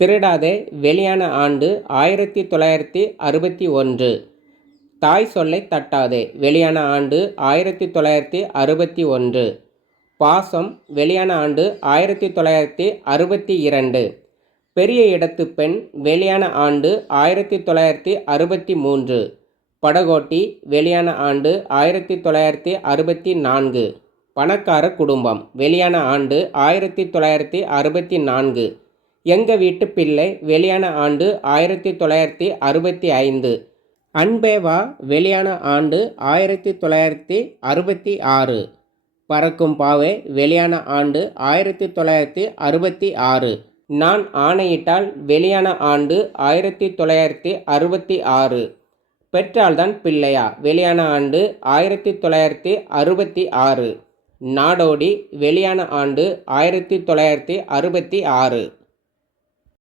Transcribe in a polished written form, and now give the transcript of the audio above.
திருடாதே வெளியான ஆண்டு 1961. தாய் சொல்லை தட்டாதே வெளியான ஆண்டு 1961. பாசம் வெளியான ஆண்டு 1962. பெரிய இடத்து பெண் வெளியான ஆண்டு 1963. படகோட்டி வெளியான ஆண்டு 1964. பணக்கார குடும்பம் வெளியான ஆண்டு 1964. எங்க வீட்டு பிள்ளை வெளியான ஆண்டு 1965. அன்பே வா வெளியான ஆண்டு 1966. பறக்கும் பாவை வெளியான ஆண்டு 1966. நான் ஆணையிட்டால் வெளியான ஆண்டு 1966. பெற்றால்தான் பிள்ளையா வெளியான ஆண்டு 1966. நாடோடி வெளியான ஆண்டு 1966.